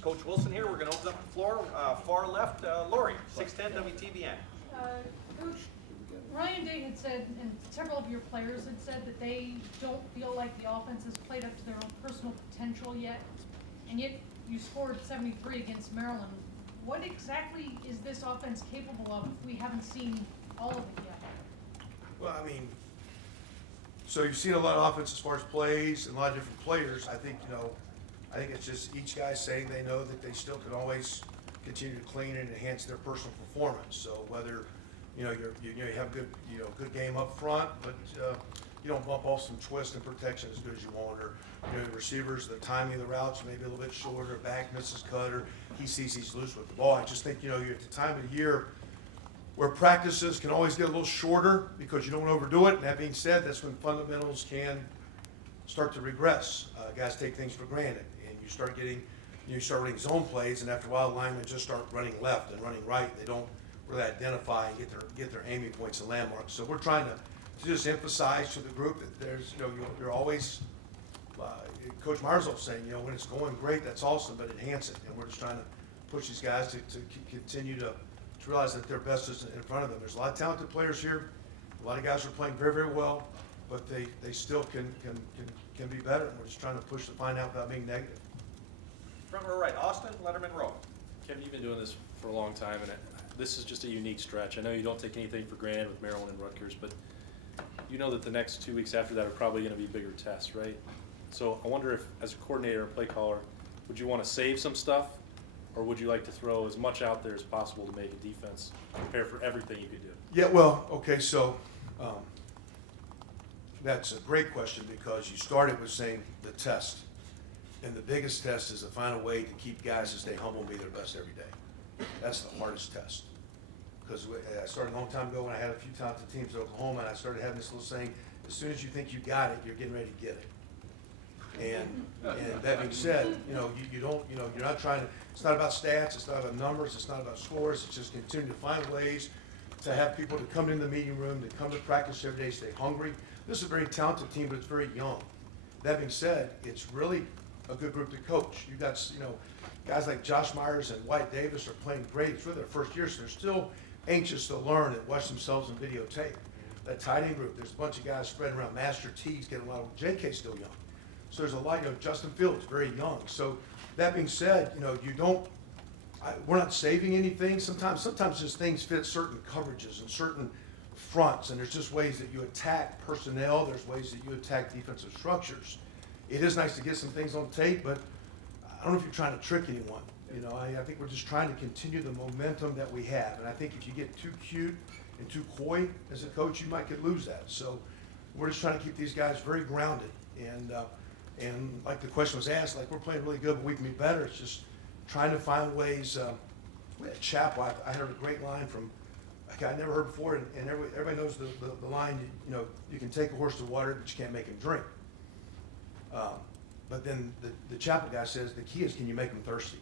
Coach Wilson here. We're going to open up the floor. Far left, Lori, 610 WTBN. Coach, Ryan Day had said, and several of your players had said, that they don't feel like the offense has played up to their own personal potential yet, and yet you scored 73 against Maryland. What exactly is this offense capable of if we haven't seen all of it yet? Well, I mean, so you've seen a lot of offense as far as plays and a lot of different players. I think, I think it's just each guy saying they know that they still can always continue to clean and enhance their personal performance. So whether, you have good, good game up front, but you don't bump off some twist and protection as good as you want, or the receivers, the timing of the routes maybe a little bit shorter, back misses cut, or he sees he's loose with the ball. I just think, you're at the time of the year where practices can always get a little shorter because you don't want to overdo it. And that being said, that's when fundamentals can start to regress. Guys take things for granted, and you start running zone plays, and after a while, linemen just start running left and running right. They don't really identify and get their aiming points and landmarks. So we're trying to just emphasize to the group that there's, you're always, Coach Marzolf saying, when it's going great, that's awesome, but enhance it. And we're just trying to push these guys to continue to realize that their best is in front of them. There's a lot of talented players here. A lot of guys are playing very, very well, but they still can be better. And we're just trying to push the find out without being negative. Front row right, Austin, Letterman Row. Kevin, you've been doing this for a long time, and this is just a unique stretch. I know you don't take anything for granted with Maryland and Rutgers, but you know that the next 2 weeks after that are probably going to be bigger tests, right? So I wonder if, as a coordinator or play caller, would you want to save some stuff, or would you like to throw as much out there as possible to make a defense prepare for everything you could do? Yeah, well, okay, so that's a great question because you started with saying the test. And the biggest test is to find a way to keep guys to stay humble and be their best every day. That's the hardest test. Because I started a long time ago when I had a few talented teams in Oklahoma, and I started having this little saying, as soon as you think you got it, you're getting ready to get it. And that being said, you're not trying to, it's not about stats, it's not about numbers, it's not about scores, it's just continue to find ways to have people to come into the meeting room, to come to practice every day, stay hungry. This is a very talented team, but it's very young. That being said, it's really a good group to coach. You got, guys like Josh Myers and White Davis are playing great. It's really their first year, so they're still anxious to learn and watch themselves in videotape. That tight end group, there's a bunch of guys spreading around. Master T's getting a lot of, JK's still young. So there's a lot, Justin Fields, very young. So that being said, we're not saving anything. Sometimes just things fit certain coverages and certain fronts, and there's just ways that you attack personnel. There's ways that you attack defensive structures. It is nice to get some things on tape, but I don't know if you're trying to trick anyone. I think we're just trying to continue the momentum that we have. And I think if you get too cute and too coy as a coach, you might could lose that. So we're just trying to keep these guys very grounded. And like the question was asked, like we're playing really good, but we can be better. It's just trying to find ways. We had Chapel. I heard a great line from a guy I never heard before, and everybody knows the line. You can take a horse to water, but you can't make him drink. But then the Chapel guy says the key is, can you make them thirsty?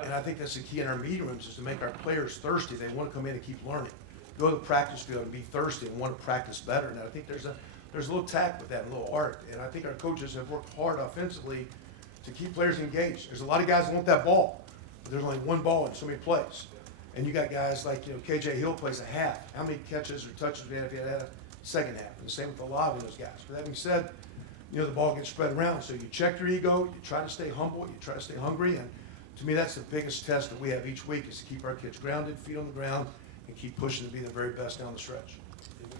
And I think that's the key in our meeting rooms, is to make our players thirsty. They want to come in and keep learning. Go to the practice field and be thirsty and want to practice better. And I think there's a little tact with that, a little art. And I think our coaches have worked hard offensively to keep players engaged. There's a lot of guys that want that ball, but there's only one ball in so many plays. And you got guys like, KJ Hill plays a half. How many catches or touches would he have if he had a second half? And the same with a lot of those guys. But that being said, the ball gets spread around. So you check your ego, you try to stay humble, you try to stay hungry. And to me, that's the biggest test that we have each week, is to keep our kids grounded, feet on the ground, and keep pushing to be the very best down the stretch.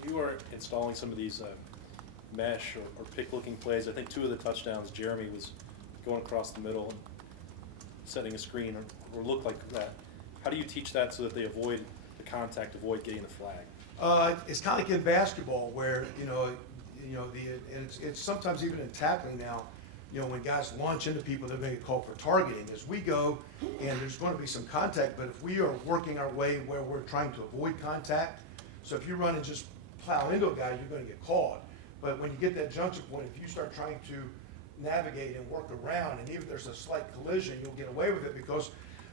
When you are installing some of these mesh or pick-looking plays, I think 2 of the touchdowns, Jeremy was going across the middle and setting a screen or look like that. How do you teach that so that they avoid the contact, avoid getting the flag? It's kind of like in basketball where, it's sometimes even in tackling now, when guys launch into people, they're going to get called for targeting. As we go, and there's going to be some contact, but if we are working our way where we're trying to avoid contact, so if you run and just plow into a guy, you're going to get called. But when you get that junction point, if you start trying to navigate and work around, and even if there's a slight collision, you'll get away with it because,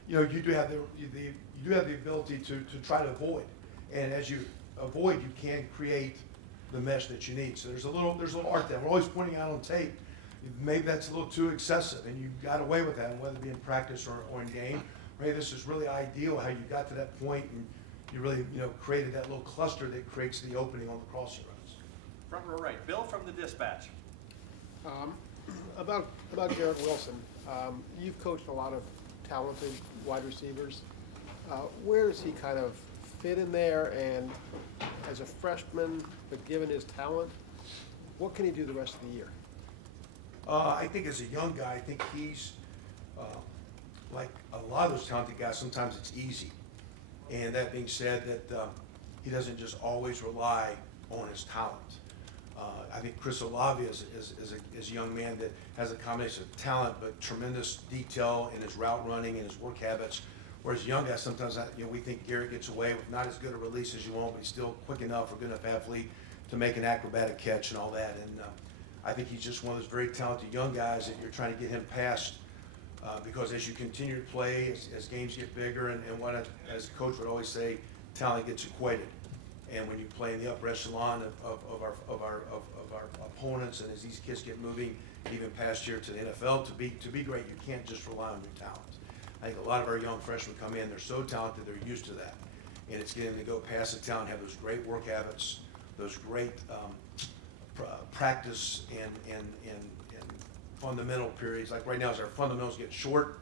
you do have the ability to try to avoid. And as you avoid, you can create the mesh that you need. So there's a little art there. We're always pointing out on tape, maybe that's a little too excessive, and you got away with that, whether it be in practice or in game. Ray, this is really ideal how you got to that point and you really, created that little cluster that creates the opening on the crossing routes. Front row right, Bill from the dispatch. About Garrett Wilson, you've coached a lot of talented wide receivers. Where does he kind of fit in there? And as a freshman, but given his talent, what can he do the rest of the year? I think as a young guy, I think he's, like a lot of those talented guys, sometimes it's easy. And that being said, that he doesn't just always rely on his talent. I think Chris Olave is a young man that has a combination of talent but tremendous detail in his route running and his work habits. Whereas young guys, sometimes we think Garrett gets away with not as good a release as you want, but he's still quick enough or good enough athlete to make an acrobatic catch and all that. And I think he's just one of those very talented young guys that you're trying to get him past because as you continue to play, as games get bigger, and as a coach would always say, talent gets equated. And when you play in the upper echelon of our opponents, and as these kids get moving even past here to the NFL, to be great, you can't just rely on your talent. I think a lot of our young freshmen come in, they're so talented, they're used to that. And it's getting them to go past the talent, have those great work habits, those great practice and fundamental periods. Like right now, as our fundamentals get short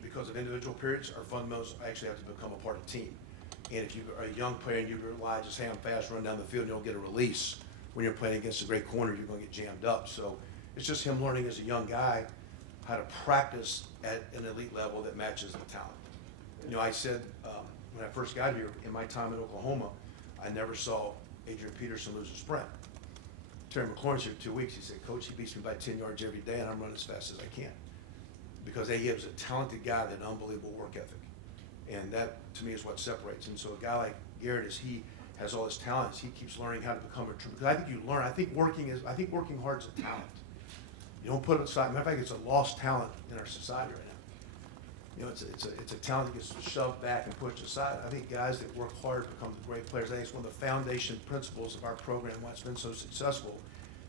because of individual periods, our fundamentals actually have to become a part of the team. And if you're a young player and you rely just, hey, I'm fast, run down the field, and you don't get a release, when you're playing against a great corner, you're going to get jammed up. So it's just him learning as a young guy how to practice at an elite level that matches the talent. I said when I first got here, in my time in Oklahoma, I never saw Adrian Peterson lose a sprint. Terry McLaurin's here 2 weeks. He said, Coach, he beats me by 10 yards every day, and I'm running as fast as I can. Because he was a talented guy with an unbelievable work ethic. And that, to me, is what separates him. So a guy like Garrett, as he has all his talents, he keeps learning how to become a true. Because I think you learn. I think working hard is a talent. You don't put it aside. Matter of fact, it's a lost talent in our society right now. It's a talent that gets shoved back and pushed aside. I think guys that work hard become the great players. I think it's one of the foundation principles of our program, why it's been so successful.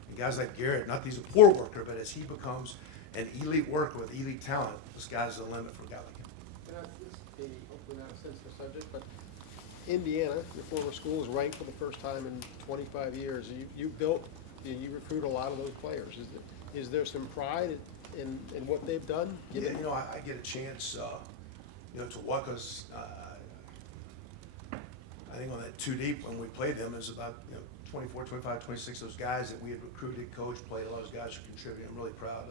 And guys like Garrett, not that he's a poor worker, but as he becomes an elite worker with elite talent, the sky's the limit for a guy like him. And this may be hopefully not a sensitive subject, but Indiana, your former school, is ranked for the first time in 25 years. You recruit a lot of those players. Is there some pride in what they've done? Yeah, I get a chance, to walk us. I think on that 2 deep when we played them, is about 24, 25, 26 those guys that we had recruited, coached, played. A lot of those guys are contributing. I'm really proud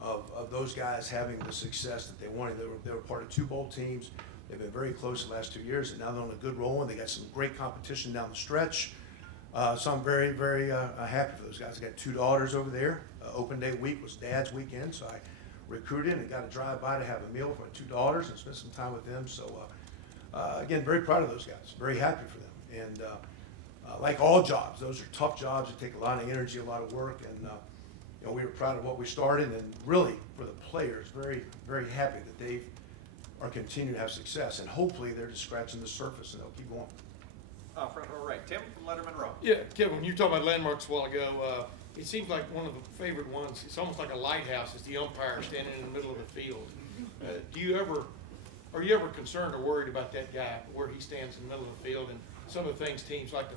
of those guys having the success that they wanted. They were part of 2 bowl teams. They've been very close the last 2 years, and now they're on a good roll, and they got some great competition down the stretch. So I'm very, very happy for those guys. I got 2 daughters over there. Open day week was Dad's weekend, so I recruited and got to drive by to have a meal for my 2 daughters and spend some time with them. So again, very proud of those guys. Very happy for them. And like all jobs, those are tough jobs. They take a lot of energy, a lot of work, and we were proud of what we started. And really, for the players, very, very happy that they are continuing to have success. And hopefully, they're just scratching the surface and they'll keep going. Front row right, Tim from Letterman Row. Yeah, Kevin, when you were talking about landmarks a while ago, it seems like one of the favorite ones, it's almost like a lighthouse, is the umpire standing in the middle of the field. Are you ever concerned or worried about that guy, where he stands in the middle of the field and some of the things teams like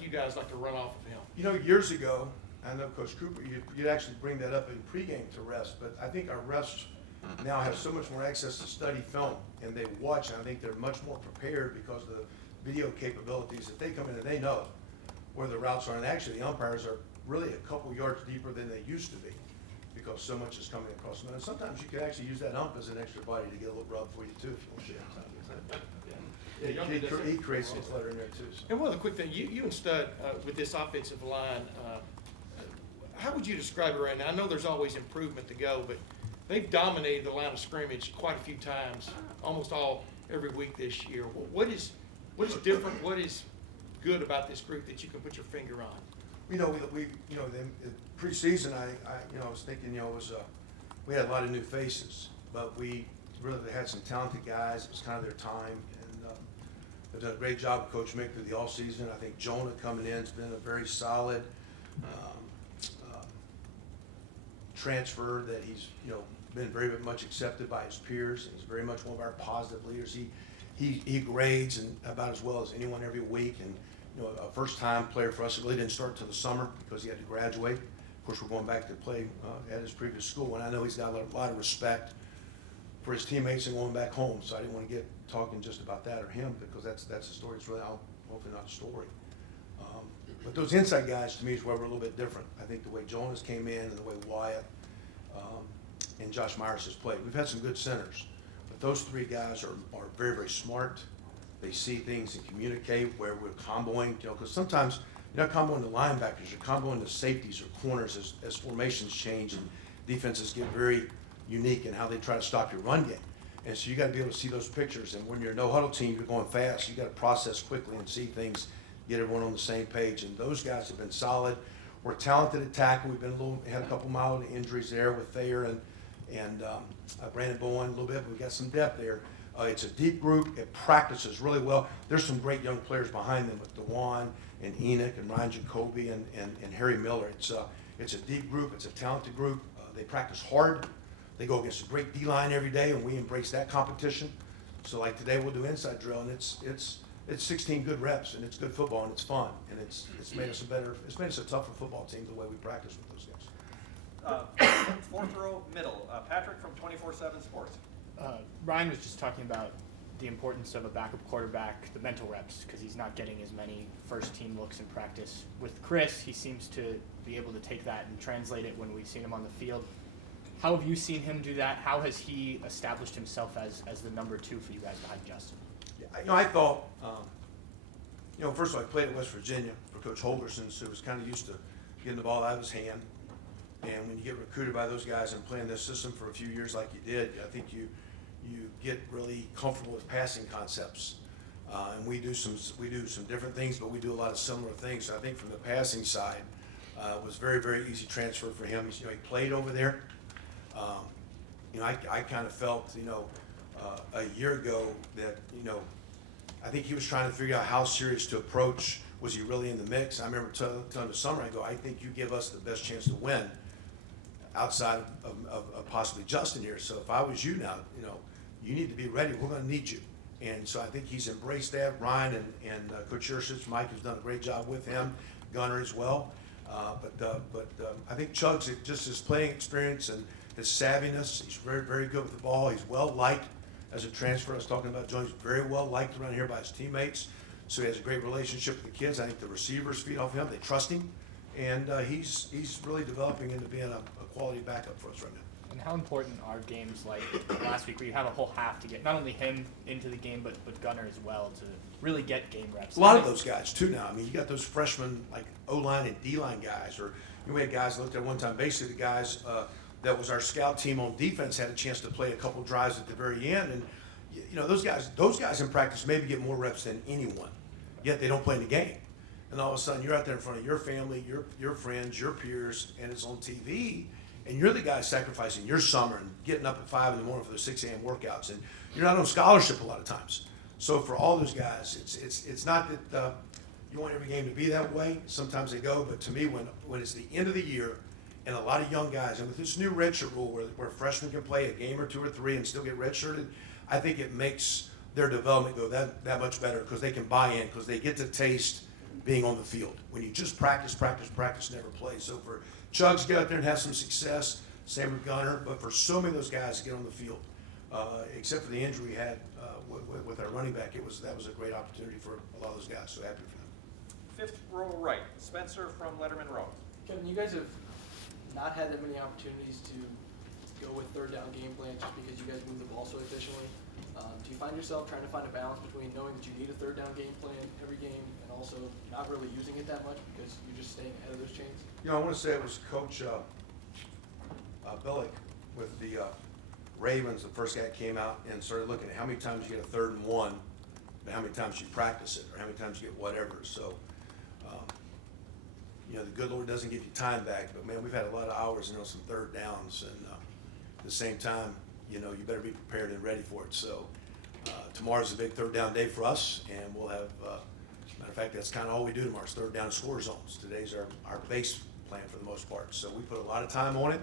you guys like to run off of him? Years ago, I know Coach Cooper, you'd actually bring that up in pregame to refs, but I think our refs now have so much more access to study film, and they watch, and I think they're much more prepared because of the video capabilities that they come in and they know where the routes are. And actually, the umpires are really a couple yards deeper than they used to be because so much is coming across them. And sometimes you can actually use that ump as an extra body to get a little rub for you too, if you want to see it. He creates some clutter in there too. So. And one other quick thing, you and Stud, with this offensive line, how would you describe it right now? I know there's always improvement to go, but they've dominated the line of scrimmage quite a few times, almost every week this year. What is different? What is good about this group that you can put your finger on? We in preseason, I was thinking, we had a lot of new faces, but we really had some talented guys. It was kind of their time, and they've done a great job with Coach Mick through the all season. I think Jonah coming in has been a very solid transfer that he's, been very much accepted by his peers, and he's very much one of our positive leaders. He grades and about as well as anyone every week, and a first-time player for us. It really didn't start till the summer because he had to graduate. Of course, we're going back to play at his previous school, and I know he's got a lot of respect for his teammates and going back home. So I didn't want to get talking just about that or him, because that's the story. It's really hopefully not a story. But those inside guys, to me, is where we're a little bit different. I think the way Jonas came in and the way Wyatt and Josh Myers has played. We've had some good centers, but those three guys are very, very smart. They see things and communicate where we're comboing, because sometimes you're not comboing the linebackers, you're comboing the safeties or corners as formations change and defenses get very unique in how they try to stop your run game. And so you got to be able to see those pictures. And when you're a no-huddle team, you're going fast. You got to process quickly and see things, get everyone on the same page. And those guys have been solid. We're talented at tackle. We've been had a couple mild injuries there with Thayer and Brandon Bowen a little bit, but we got some depth there. It's a deep group. It practices really well. There's some great young players behind them with DeJuan and Enoch and Ryan Jacoby and Harry Miller. It's a deep group. It's a talented group. They practice hard. They go against a great D-line every day, and we embrace that competition. So like today, we'll do inside drill, and it's 16 good reps, and it's good football, and it's fun, and it's made us a tougher football team the way we practice with those guys. Fourth row, middle. Patrick from 24/7 Sports. Ryan was just talking about the importance of a backup quarterback, the mental reps, because he's not getting as many first-team looks in practice. With Chris, he seems to be able to take that and translate it when we've seen him on the field. How have you seen him do that? How has he established himself as the number 2 for you guys behind Justin? Yeah, I thought, first of all, I played at West Virginia for Coach Holgerson, so he was kind of used to getting the ball out of his hand. And when you get recruited by those guys and playing this system for a few years like you did, I think you get really comfortable with passing concepts. And we do some different things, but we do a lot of similar things. So I think from the passing side, it was very, very easy transfer for him. He played over there. I kind of felt, a year ago that, I think he was trying to figure out how serious to approach. Was he really in the mix? I remember telling him this summer, I go, I think you give us the best chance to win outside of possibly Justin here. So if I was you now, you need to be ready. We're going to need you. And so I think he's embraced that. Ryan and Coach Yurcich, Mike has done a great job with him. Gunner as well. But I think Chugg's just his playing experience and his savviness. He's very, very good with the ball. He's well liked as a transfer. I was talking about Jones, very well liked around here by his teammates. So he has a great relationship with the kids. I think the receivers feed off him. They trust him. And he's really developing into being a quality backup for us right now. And how important are games like last week where you have a whole half to get not only him into the game, but Gunner as well to really get game reps? A lot of those guys, too, now. I mean, you got those freshmen, like O-line and D-line guys. Or we had guys that looked at one time, basically the guys that was our scout team on defense had a chance to play a couple drives at the very end. And, those guys in practice maybe get more reps than anyone, yet they don't play in the game. And all of a sudden, you're out there in front of your family, your friends, your peers, and it's on TV. And you're the guy sacrificing your summer and getting up at 5 in the morning for the 6 a.m. workouts. And you're not on scholarship a lot of times. So for all those guys, it's not that you want every game to be that way. Sometimes they go. But to me, when it's the end of the year and a lot of young guys, and with this new redshirt rule where freshmen can play a game or 2 or 3 and still get redshirted, I think it makes their development go that much better because they can buy in, because they get to taste being on the field. When you just practice, never play. So for Chugs to get out there and have some success, same with Gunner, but for so many of those guys to get on the field, except for the injury we had with our running back, that was a great opportunity for a lot of those guys, so happy for them. Fifth row right, Spencer from Letterman Row. Kevin, you guys have not had that many opportunities to go with third down game plans just because you guys move the ball so efficiently. Do you find yourself trying to find a balance between knowing that you need a third down game plan every game and also not really using it that much because you're just staying ahead of those chains? I want to say it was Coach Billick with the Ravens. The first guy came out and started looking at how many times you get a 3rd and 1, but how many times you practice it, or how many times you get whatever. So, the good Lord doesn't give you time back, but man, we've had a lot of hours and some 3rd downs, and at the same time, you better be prepared and ready for it. So tomorrow's a big 3rd down day for us, and we'll have, matter of fact, that's kind of all we do tomorrow is 3rd down score zones. Today's our base plan for the most part. So we put a lot of time on it,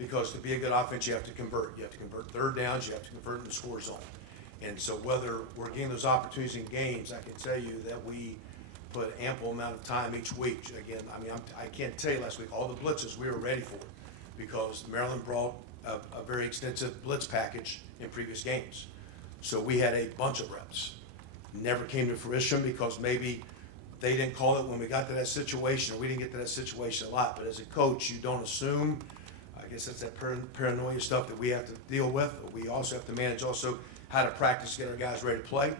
because to be a good offense, you have to convert. You have to convert third downs, you have to convert in the score zone. And so whether we're getting those opportunities in games, I can tell you that we put ample amount of time each week. Again, I mean, I can't tell you last week, all the blitzes we were ready for, because Maryland brought a very extensive blitz package in previous games. So we had a bunch of reps. Never came to fruition because maybe they didn't call it when we got to that situation, or we didn't get to that situation a lot. But as a coach, you don't assume. I guess that's that paranoia stuff that we have to deal with. We also have to manage also how to practice, get our guys ready to play.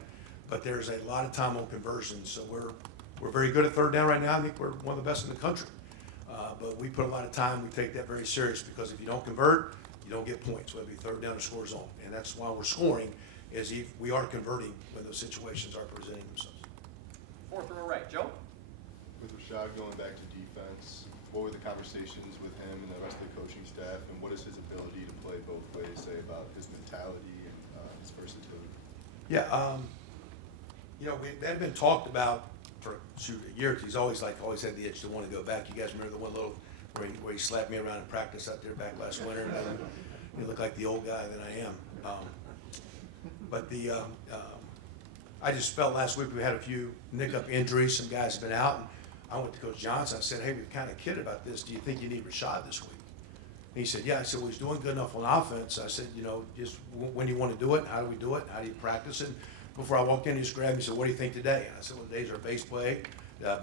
But there's a lot of time on conversions. So we're very good at third down right now. I think we're one of the best in the country. But we put a lot of time. We take that very serious, because if you don't convert, you don't get points, whether it be third down or score zone. And that's why we're scoring, is if we are converting when those situations are presenting themselves. Fourth row right, Joe? With Rashad going back to defense, what were the conversations with him and the rest of the coaching staff, and what is his ability to play both ways, say about his mentality and his versatility? Yeah, that had been talked about for a year. He's always had the itch to want to go back. You guys remember the one little where he slapped me around in practice out there back last winter? You look like the old guy that I am. I just felt last week we had a few nick-up injuries. Some guys have been out. And I went to Coach Johnson. I said, hey, we've kind of kidded about this. Do you think you need Rashad this week? And he said, yeah. I said, well, he's doing good enough on offense. I said, just when do you want to do it? How do we do it? How do you practice it? Before I walked in, he just grabbed me and said, what do you think today? And I said, well, today's our base play,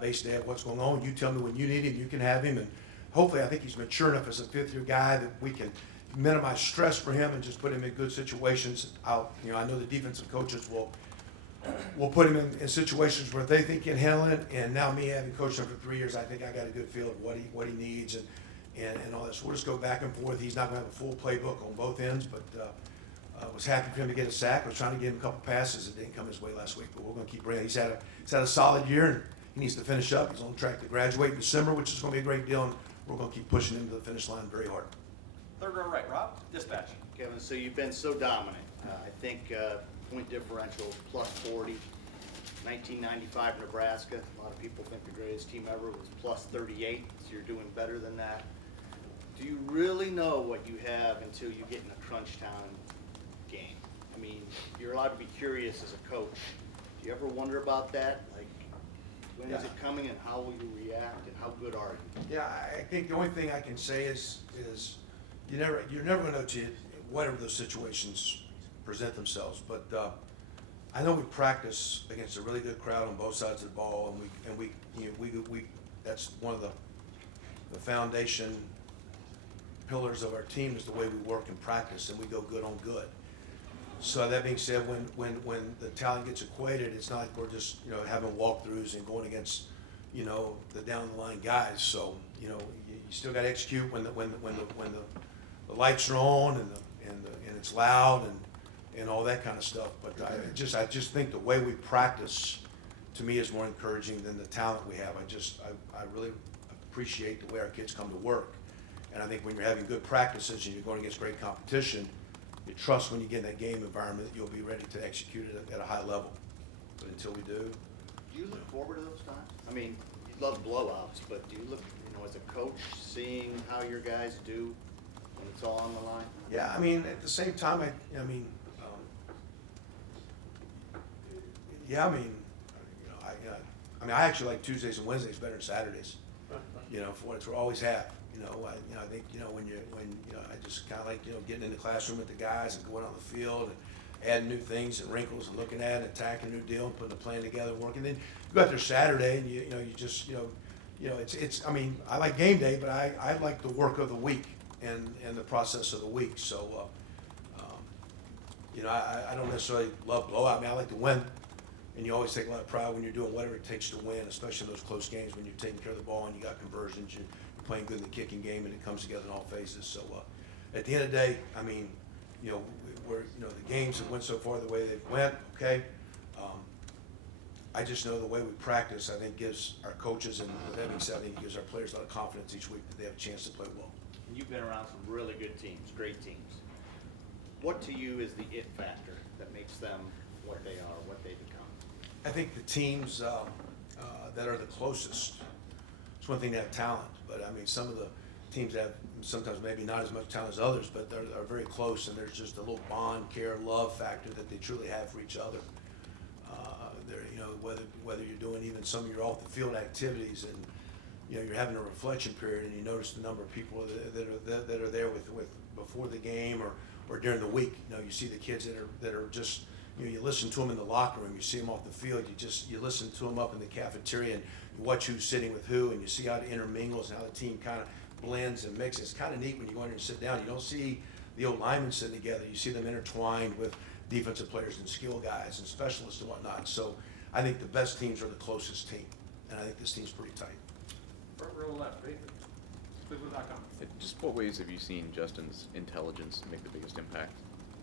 base day of what's going on. You tell me when you need him, you can have him. And hopefully, I think he's mature enough as a fifth-year guy that we can minimize stress for him and just put him in good situations. I know the defensive coaches will put him in situations where they think he can handle it. And now me having coached him for 3 years, I think I got a good feel of what he needs and all that. So we'll just go back and forth. He's not going to have a full playbook on both ends, but was happy for him to get a sack. I was trying to get him a couple passes. It didn't come his way last week, but we're going to keep bringing. He's had a solid year, and he needs to finish up. He's on track to graduate in December, which is going to be a great deal, and we're going to keep pushing him to the finish line very hard. Third row right, Rob, dispatch. Kevin, so you've been so dominant. I think point differential plus 40. 1995 Nebraska, a lot of people think the greatest team ever was plus 38, so you're doing better than that. Do you really know what you have until you get in a crunch time game? I mean, you're allowed to be curious as a coach. Do you ever wonder about that? Like, when is it coming and how will you react and how good are you? Yeah, I think the only thing I can say is you're never going to know whatever those situations present themselves. But I know we practice against a really good crowd on both sides of the ball, and we that's one of the foundation pillars of our team is the way we work and practice, and we go good on good. So that being said, when the talent gets equated, it's not like we're just having walkthroughs and going against the down the line guys. So you still got to execute when the lights are on and it's loud and all that kind of stuff. But I just think the way we practice to me is more encouraging than the talent we have. I really appreciate the way our kids come to work. And I think when you're having good practices and you're going against great competition, you trust when you get in that game environment that you'll be ready to execute it at a high level. But until we do. Do you look forward to those times? I mean, you love blowouts, but do you look, as a coach, seeing how your guys do when it's all on the line? Yeah, I mean, at the same time, I actually like Tuesdays and Wednesdays better than Saturdays. For what it's always have. I think I just kind of like getting in the classroom with the guys and going on the field and adding new things and wrinkles and looking at it, attacking a new deal, putting a plan together, working. Then you go out there Saturday and you just it's. I mean, I like game day, but I like the work of the week and the process of the week. So I don't necessarily love blowout. I mean, I like to win. And you always take a lot of pride when you're doing whatever it takes to win, especially in those close games when you're taking care of the ball and you got conversions, you're playing good in the kicking game, and it comes together in all phases. So at the end of the day, I mean, we're the games that went so far the way they've went, okay. I just know the way we practice, I think, gives our coaches, and with that being said, I think it gives our players a lot of confidence each week that they have a chance to play well. You've been around some really good teams, great teams. What to you is the it factor that makes them what they are, what they become? I think the teams that are the closest, it's one thing to have talent, but I mean, some of the teams have sometimes maybe not as much talent as others, but are very close, and there's just a little bond, care, love factor that they truly have for each other. They're, you know, whether you're doing even some of your off the field activities, and you know, you're having a reflection period, and you notice the number of people that are there with before the game or during the week. You know, you see the kids that are just, you know, you listen to them in the locker room, you see them off the field, you listen to them up in the cafeteria, and you watch who's sitting with who, and you see how it intermingles and how the team kind of blends and mixes. It's kind of neat when you go in there and sit down. You don't see the old linemen sitting together. You see them intertwined with defensive players and skill guys and specialists and whatnot. So I think the best teams are the closest team, and I think this team's pretty tight. Front row left, Nathan. Cleveland.com. Just what ways have you seen Justin's intelligence make the biggest impact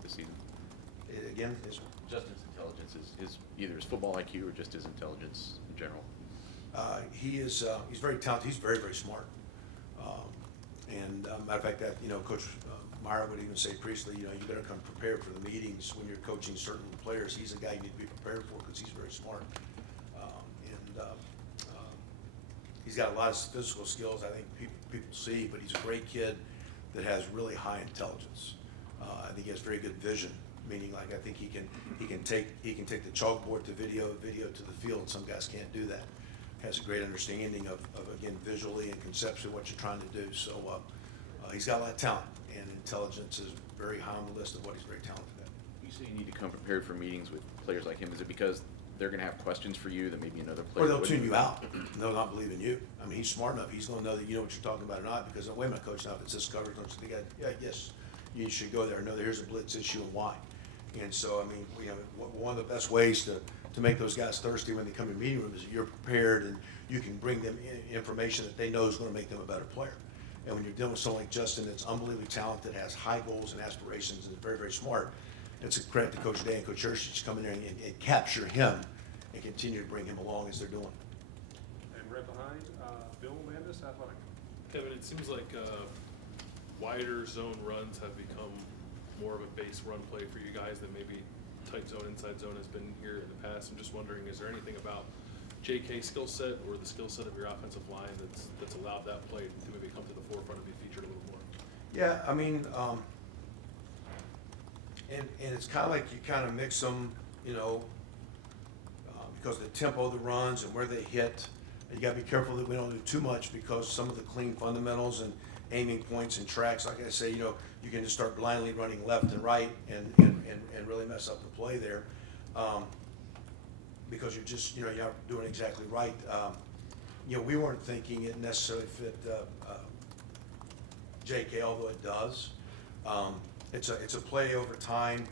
this season? Again, it's, Justin's intelligence is either his football IQ or just his intelligence in general. he's very talented. He's very, very smart. Matter of fact, that, you know, Coach Meyer would even say previously, you know, you better come prepared for the meetings when you're coaching certain players. He's a guy you need to be prepared for because he's very smart. He's got a lot of physical skills I think people see, but he's a great kid that has really high intelligence. I think he has very good vision, meaning like I think he can take the chalkboard to video to the field. Some guys can't do that. Has a great understanding of again, visually and conceptually what you're trying to do. So he's got a lot of talent, and intelligence is very high on the list of what he's very talented at. You say you need to come prepared for meetings with players like him. Is it because they're going to have questions for you that maybe another player Or they'll wouldn't? tune you out. They'll not believe in you. I mean, he's smart enough. He's going to know that you know what you're talking about or not. Because wait a minute, coach. Now if it's this coverage, don't you think? Yes, you should go there. No, here's a blitz issue and why. And so I mean, you know, one of the best ways to make those guys thirsty when they come in meeting room is that you're prepared and you can bring them information that they know is going to make them a better player. And when you're dealing with someone like Justin that's unbelievably talented, has high goals and aspirations, and is very, very smart, it's a credit to Coach Day and Coach Urshich to come in there and capture him and continue to bring him along as they're doing. And right behind, Bill Landis, Athletic. Kevin, it seems like wider zone runs have become more of a base run play for you guys than maybe tight zone, inside zone has been here in the past. I'm just wondering, is there anything about JK's skill set or the skill set of your offensive line that's allowed that play to maybe come to the forefront and be featured a little more? Yeah, I mean, and it's kind of like you kind of mix them, you know, because the tempo of the runs and where they hit. And you got to be careful that we don't do too much because some of the clean fundamentals and aiming points and tracks, like I say, you know, you can just start blindly running left and right and really mess up the play there. Because you're just, you know, you're not doing exactly right. You know, we weren't thinking it necessarily fit JK, although it does. It's a play over time.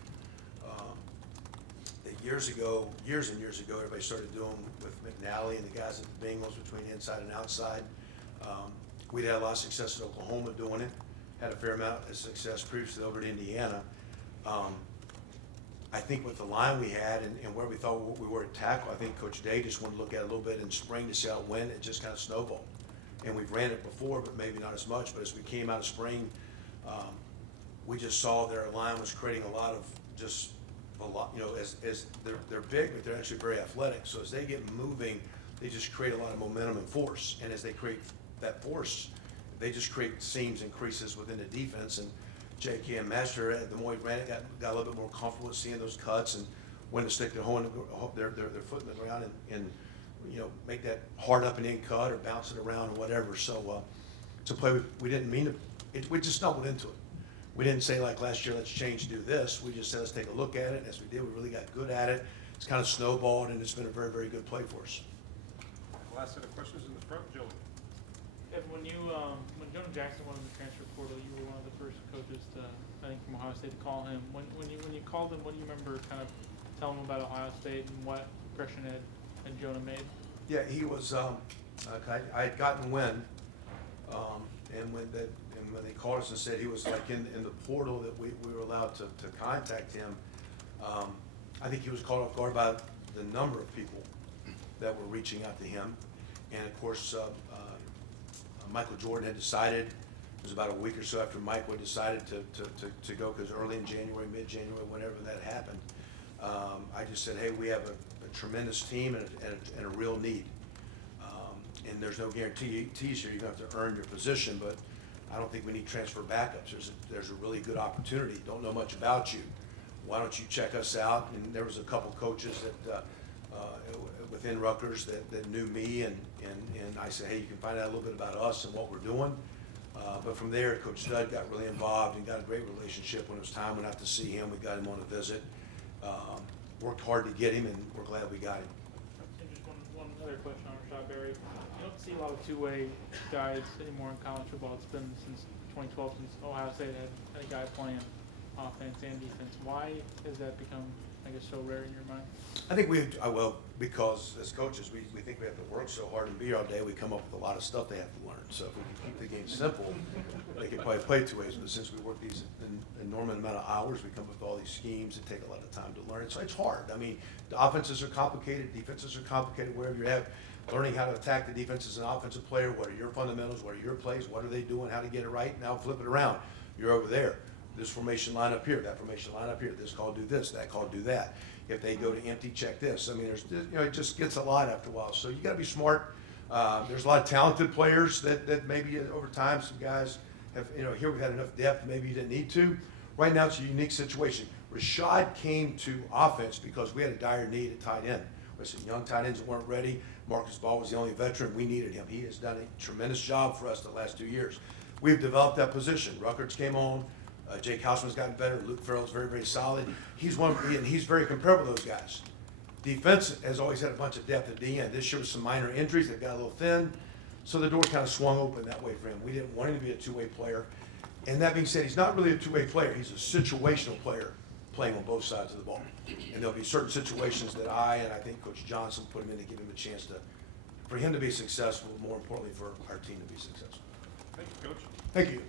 Years and years ago, everybody started doing with McNally and the guys at the Bengals between inside and outside. We'd had a lot of success at Oklahoma doing it. Had a fair amount of success previously over at Indiana. I think with the line we had and where we thought we were at tackle, I think Coach Day just wanted to look at it a little bit in spring to see how it went. It just kind of snowballed. And we've ran it before, but maybe not as much. But as we came out of spring, we just saw their line was creating a lot of just a lot, you know, as they're big, but they're actually very athletic. So as they get moving, they just create a lot of momentum and force. And as they create that force, they just create seams and creases within the defense. And JK and Master, the more he ran it, got a little bit more comfortable with seeing those cuts and when to stick their foot in the ground and you know, make that hard up and in cut or bounce it around or whatever. So it's a play we didn't mean to. We just stumbled into it. We didn't say like last year, let's change, do this. We just said, let's take a look at it. And as we did, we really got good at it. It's kind of snowballed, and it's been a very, very good play for us. Last set of questions in the front, Joey. Evan, when Jonah Jackson went in the transfer portal, you were one of the first coaches to, I think, from Ohio State to call him. When you called him, what do you remember kind of telling him about Ohio State and what impression had Jonah made? Yeah, he was. I had gotten wind, and when they called us and said he was like in the portal that we were allowed to contact him, I think he was caught off guard by the number of people that were reaching out to him, and of course Michael Jordan had decided. It was about a week or so after Michael had decided to go, because early in January, mid-January, whenever that happened, I just said, hey, we have a tremendous team and a real need. And there's no guarantees here. You're going to have to earn your position, but I don't think we need transfer backups. There's a really good opportunity. Don't know much about you. Why don't you check us out? And there was a couple coaches that, within Rutgers that knew me, and I said, hey, you can find out a little bit about us and what we're doing. But from there, Coach Stud got really involved and got a great relationship. When it was time, went out to see him. We got him on a visit. Worked hard to get him, and we're glad we got him. And just one other question on Rashad Berry. You don't see a lot of two-way guys anymore in college football. It's been since 2012 since Ohio State had a guy playing offense and defense. Why has that become, I guess, so rare in your mind? I think well, because as coaches, we think we have to work so hard and be here all day, we come up with a lot of stuff they have to learn. So if we can keep the game simple, they can probably play two ways. But since we work these enormous amount of hours, we come up with all these schemes that take a lot of time to learn. So it's hard. I mean, the offenses are complicated, defenses are complicated, wherever you have learning how to attack the defense as an offensive player. What are your fundamentals? What are your plays? What are they doing? How to get it right? Now flip it around. You're over there. This formation line up here, that formation line up here, this call do this, that call do that. If they go to empty, check this. I mean, it just gets a lot after a while. So you got to be smart. There's a lot of talented players that maybe over time some guys have, here we've had enough depth, maybe you didn't need to. Right now it's a unique situation. Rashad came to offense because we had a dire need at tight end. We had some young tight ends that weren't ready. Marcus Ball was the only veteran. We needed him. He has done a tremendous job for us the last 2 years. We've developed that position. Rutgers came on. Jake Hausman's gotten better. Luke Farrell's very, very solid. He's very comparable to those guys. Defense has always had a bunch of depth at the end. This year with some minor injuries, they've got a little thin. So the door kind of swung open that way for him. We didn't want him to be a two-way player. And that being said, he's not really a two-way player. He's a situational player playing on both sides of the ball. And there'll be certain situations that I think Coach Johnson put him in to give him a chance for him to be successful, more importantly for our team to be successful. Thank you, Coach. Thank you.